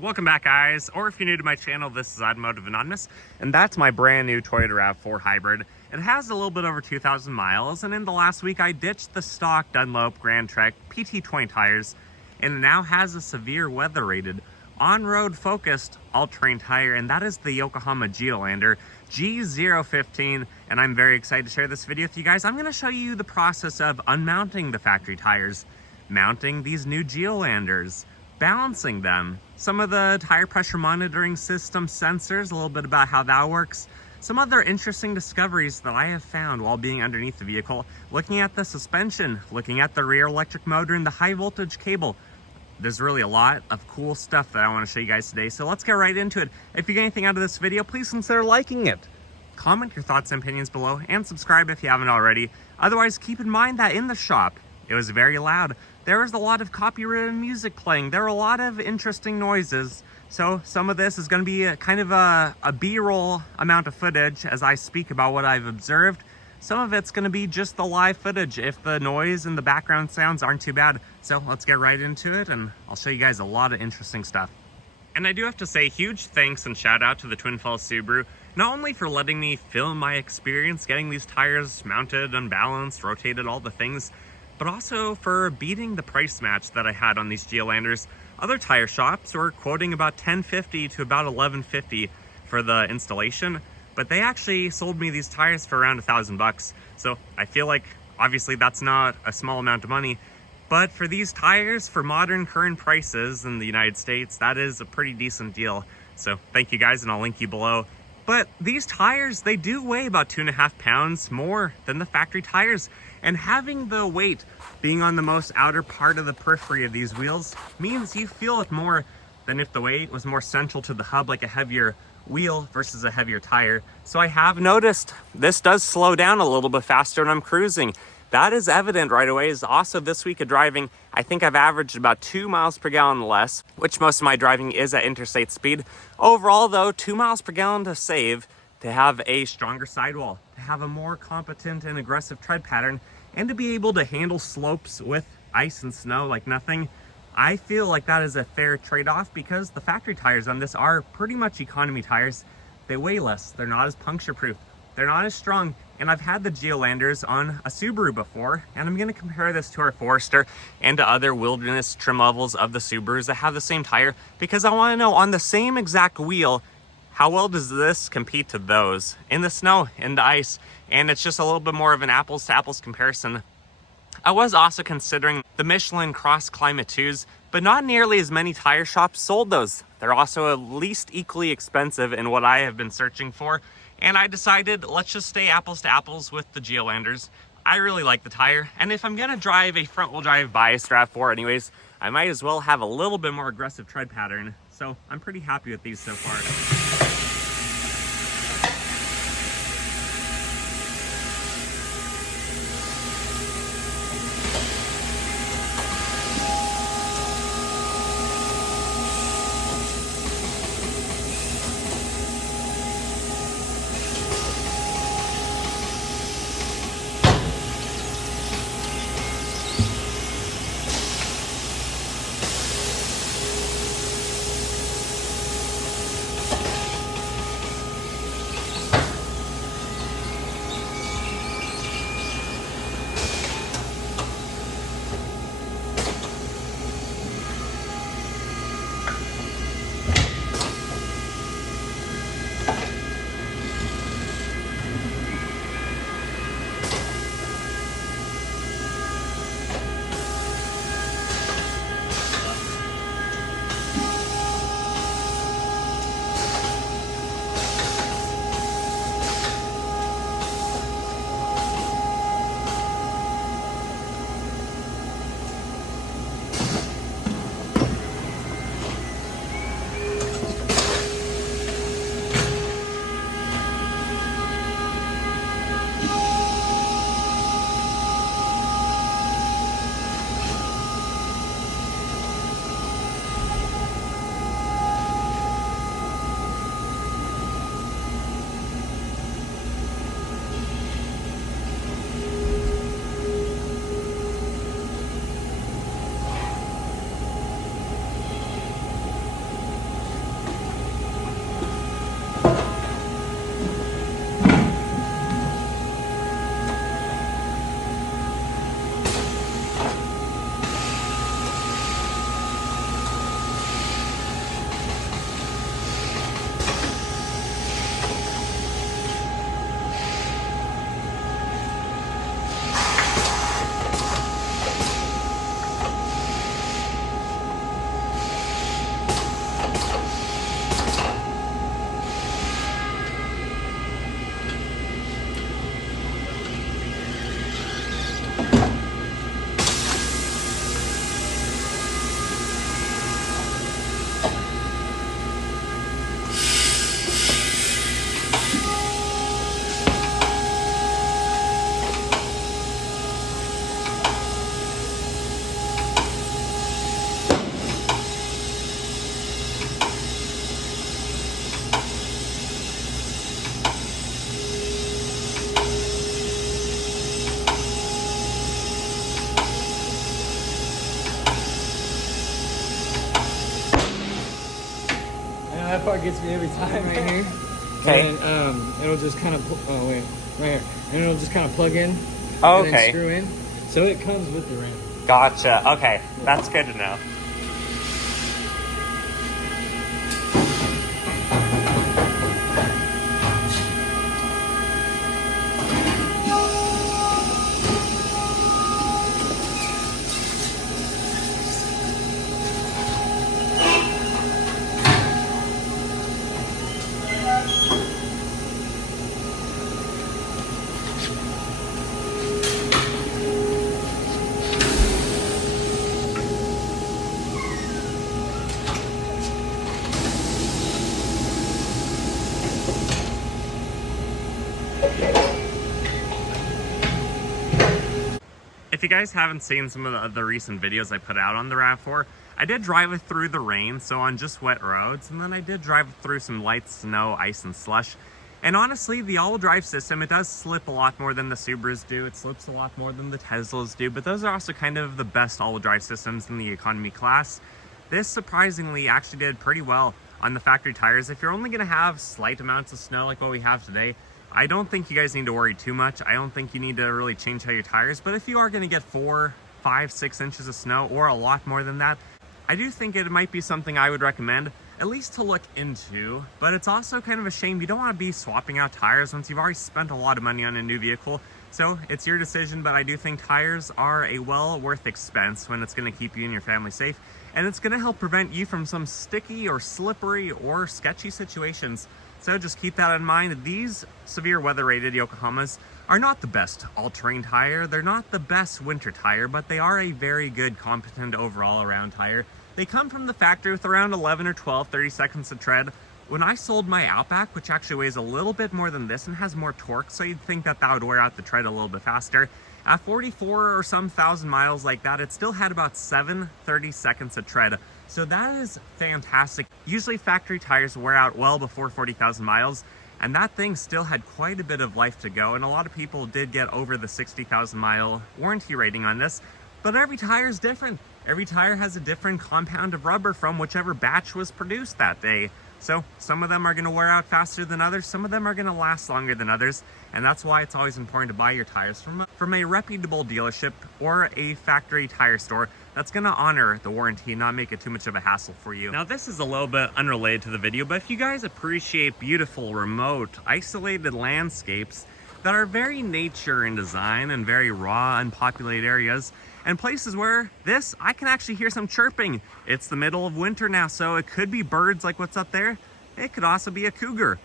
Welcome back, guys, or if you're new to my channel, this is Automotive Anonymous, and that's my brand new Toyota RAV4 Hybrid. It has a little bit over 2,000 miles, and in the last week I ditched the stock Dunlop Grandtrek PT20 tires, and it now has a severe weather rated, on-road focused all-terrain tire, and that is the Yokohama Geolander G015, and I'm very excited to share this video with you guys. I'm going to show you the process of unmounting the factory tires, mounting these new Geolanders, balancing them, some of the tire pressure monitoring system sensors, a little bit about how that works, some other interesting discoveries that I have found while being underneath the vehicle, looking at the suspension, looking at the rear electric motor and the high voltage cable. There's really a lot of cool stuff that I want to show you guys today, so let's get right into it. If you get anything out of this video, please consider liking it. Comment your thoughts and opinions below and subscribe if you haven't already. Otherwise, keep in mind that in the shop, it was very loud. There was a lot of copyrighted music playing. There were a lot of interesting noises. So some of this is going to be kind of a B-roll amount of footage as I speak about what I've observed. Some of it's going to be just the live footage if the noise and the background sounds aren't too bad. So let's get right into it and I'll show you guys a lot of interesting stuff. And I do have to say huge thanks and shout out to the Twin Falls Subaru, not only for letting me film my experience getting these tires mounted, unbalanced, rotated, all the things, but also for beating the price match that I had on these Geolanders. Other tire shops were quoting about $10.50 to about $11.50 for the installation, but they actually sold me these tires for around $1,000. So I feel like obviously that's not a small amount of money, but for these tires, for modern current prices in the United States, that is a pretty decent deal. So thank you guys, and I'll link you below. But these tires, they do weigh about 2.5 pounds more than the factory tires. And having the weight being on the most outer part of the periphery of these wheels means you feel it more than if the weight was more central to the hub, like a heavier wheel versus a heavier tire. So I have noticed this does slow down a little bit faster when I'm cruising. That is evident right away. Is also this week of driving, I think I've averaged about 2 miles per gallon less, which most of my driving is at interstate speed. Overall though, 2 miles per gallon to save, to have a stronger sidewall, to have a more competent and aggressive tread pattern, and to be able to handle slopes with ice and snow like nothing. I feel like that is a fair trade-off because the factory tires on this are pretty much economy tires. They weigh less, they're not as puncture proof, they're not as strong, and I've had the Geolanders on a Subaru before, and I'm going to compare this to our Forester and to other wilderness trim levels of the Subarus that have the same tire, because I want to know on the same exact wheel, how well does this compete to those in the snow, in the ice? And it's just a little bit more of an apples to apples comparison. I was also considering the Michelin Cross Climate 2s, but not nearly as many tire shops sold those. They're also at least equally expensive in what I have been searching for. And I decided let's just stay apples to apples with the Geolanders. I really like the tire, and if I'm gonna drive a front wheel drive biased RAV4 anyways, I might as well have a little bit more aggressive tread pattern. So I'm pretty happy with these so far. that part gets me every time right here. Okay. And it'll just kind of, oh wait, right here. And it'll just kind of plug in. Oh, and then screw in. So it comes with the ramp. Gotcha. Okay, that's good to know. If you guys haven't seen some of the recent videos I put out on the RAV4, I did drive it through the rain, so on just wet roads, and then I did drive it through some light snow, ice, and slush. And honestly, the all-wheel drive system, it does slip a lot more than the Subarus do. It slips a lot more than the Teslas do, but those are also kind of the best all-wheel drive systems in the economy class. This surprisingly actually did pretty well on the factory tires. If you're only going to have slight amounts of snow like what we have today, I don't think you guys need to worry too much. I don't think you need to really change out your tires, but if you are going to get 4, 5, 6 inches of snow or a lot more than that, I do think it might be something I would recommend at least to look into. But it's also kind of a shame. You don't want to be swapping out tires once you've already spent a lot of money on a new vehicle. So it's your decision, but I do think tires are a well worth expense when it's going to keep you and your family safe. And it's going to help prevent you from some sticky or slippery or sketchy situations. So just keep that in mind. These severe weather rated Yokohamas are not the best all-terrain tire. They're not the best winter tire, but they are a very good, competent overall around tire. They come from the factory with around 11 or 12, 30 seconds of tread. When I sold my Outback, which actually weighs a little bit more than this and has more torque, so you'd think that that would wear out the tread a little bit faster, at 44 or some thousand miles like that, it still had about 30 seconds of tread. So that is fantastic. Usually factory tires wear out well before 40,000 miles, and that thing still had quite a bit of life to go, and a lot of people did get over the 60,000 mile warranty rating on this, but every tire is different. Every tire has a different compound of rubber from whichever batch was produced that day. So some of them are going to wear out faster than others, some of them are going to last longer than others, and that's why it's always important to buy your tires from a reputable dealership or a factory tire store that's going to honor the warranty and not make it too much of a hassle for you. Now this is a little bit unrelated to the video, but if you guys appreciate beautiful, remote, isolated landscapes that are very nature in design and very raw, unpopulated areas, and places where I can actually hear some chirping. It's the middle of winter now, so it could be birds like what's up there. It could also be a cougar.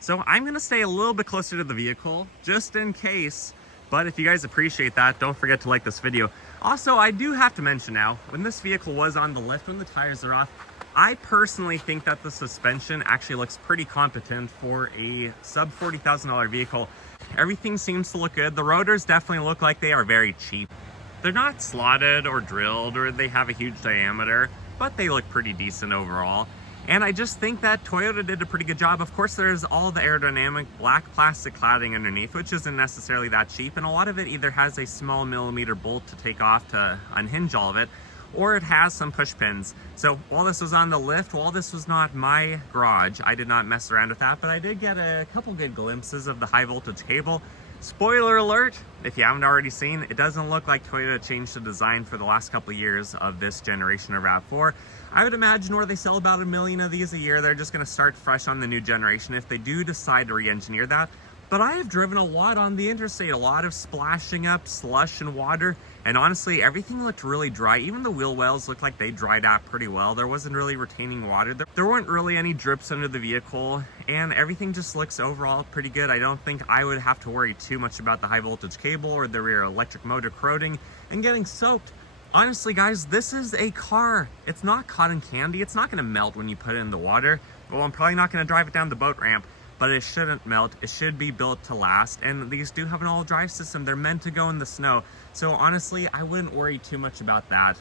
So I'm gonna stay a little bit closer to the vehicle, just in case. But if you guys appreciate that, don't forget to like this video. Also, I do have to mention now, when this vehicle was on the lift, when the tires are off, I personally think that the suspension actually looks pretty competent for a sub $40,000 vehicle. Everything seems to look good. The rotors definitely look like they are very cheap. They're not slotted or drilled or they have a huge diameter, but they look pretty decent overall. And I just think that Toyota did a pretty good job. Of course, there's all the aerodynamic black plastic cladding underneath, which isn't necessarily that cheap. And a lot of it either has a small millimeter bolt to take off to unhinge all of it, or it has some push pins. So while this was on the lift, while this was not my garage, I did not mess around with that, but I did get a couple good glimpses of the high voltage cable. Spoiler alert, if you haven't already seen, it doesn't look like Toyota changed the design for the last couple of years of this generation of RAV4. I would imagine where they sell about 1 million of these a year, they're just gonna start fresh on the new generation if they do decide to re-engineer that. But I have driven a lot on the interstate, a lot of splashing up slush and water, and honestly, everything looked really dry. Even the wheel wells looked like they dried out pretty well. There wasn't really retaining water. There weren't really any drips under the vehicle, and everything just looks overall pretty good. I don't think I would have to worry too much about the high voltage cable or the rear electric motor corroding and getting soaked. Honestly, guys, this is a car. It's not cotton candy. It's not gonna melt when you put it in the water. Well, I'm probably not gonna drive it down the boat ramp, but it shouldn't melt. It should be built to last, and these do have an all drive system. They're meant to go in the snow. So honestly, I wouldn't worry too much about that.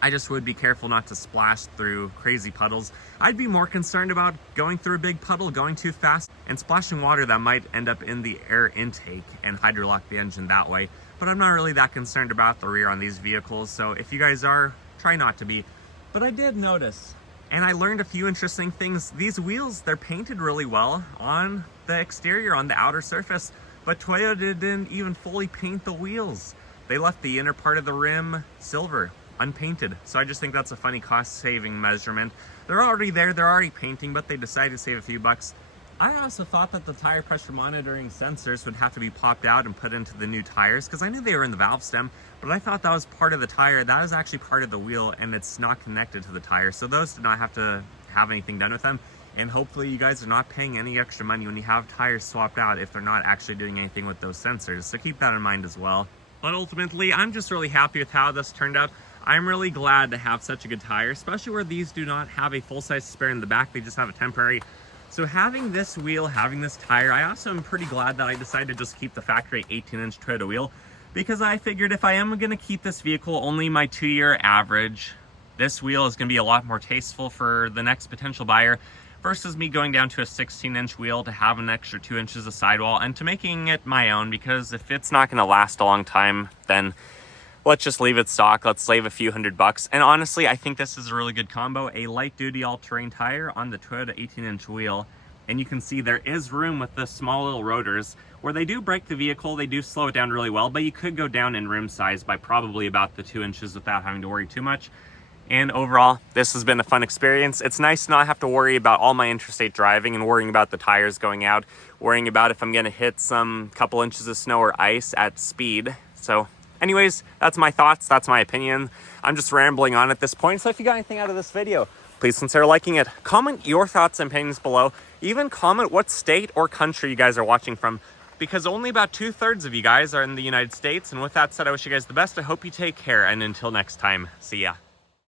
I just would be careful not to splash through crazy puddles. I'd be more concerned about going through a big puddle, going too fast, and splashing water that might end up in the air intake and hydrolock the engine that way. But I'm not really that concerned about the rear on these vehicles, so if you guys are, try not to be. But I did notice, and I learned a few interesting things. These wheels, they're painted really well on the exterior, on the outer surface, but Toyota didn't even fully paint the wheels. They left the inner part of the rim silver, unpainted. So I just think that's a funny cost-saving measurement. They're already there, they're already painting, but they decided to save a few bucks. I also thought that the tire pressure monitoring sensors would have to be popped out and put into the new tires, because I knew they were in the valve stem, but I thought that was part of the tire. That is actually part of the wheel, and it's not connected to the tire. So those did not have to have anything done with them. And hopefully you guys are not paying any extra money when you have tires swapped out if they're not actually doing anything with those sensors. So keep that in mind as well. But ultimately, I'm just really happy with how this turned out. I'm really glad to have such a good tire, especially where these do not have a full-size spare in the back. They just have a temporary. So having this wheel, having this tire, I also am pretty glad that I decided to just keep the factory 18-inch Toyota wheel, because I figured if I am going to keep this vehicle only my 2-year average, this wheel is going to be a lot more tasteful for the next potential buyer versus me going down to a 16-inch wheel to have an extra 2 inches of sidewall and to making it my own, because if it's not going to last a long time, then let's just leave it stock. Let's save a few $100. And honestly, I think this is a really good combo. A light-duty all-terrain tire on the Toyota 18-inch wheel. And you can see there is room with the small little rotors where they do brake the vehicle. They do slow it down really well, but you could go down in rim size by probably about the 2 inches without having to worry too much. And overall, this has been a fun experience. It's nice to not have to worry about all my interstate driving and worrying about the tires going out, worrying about if I'm gonna hit some couple inches of snow or ice at speed. So anyways, that's my thoughts, that's my opinion. I'm just rambling on at this point. So if you got anything out of this video, please consider liking it. Comment your thoughts and opinions below. Even comment what state or country you guys are watching from, because only about 2/3 of you guys are in the United States. And with that said, I wish you guys the best. I hope you take care, and until next time, see ya.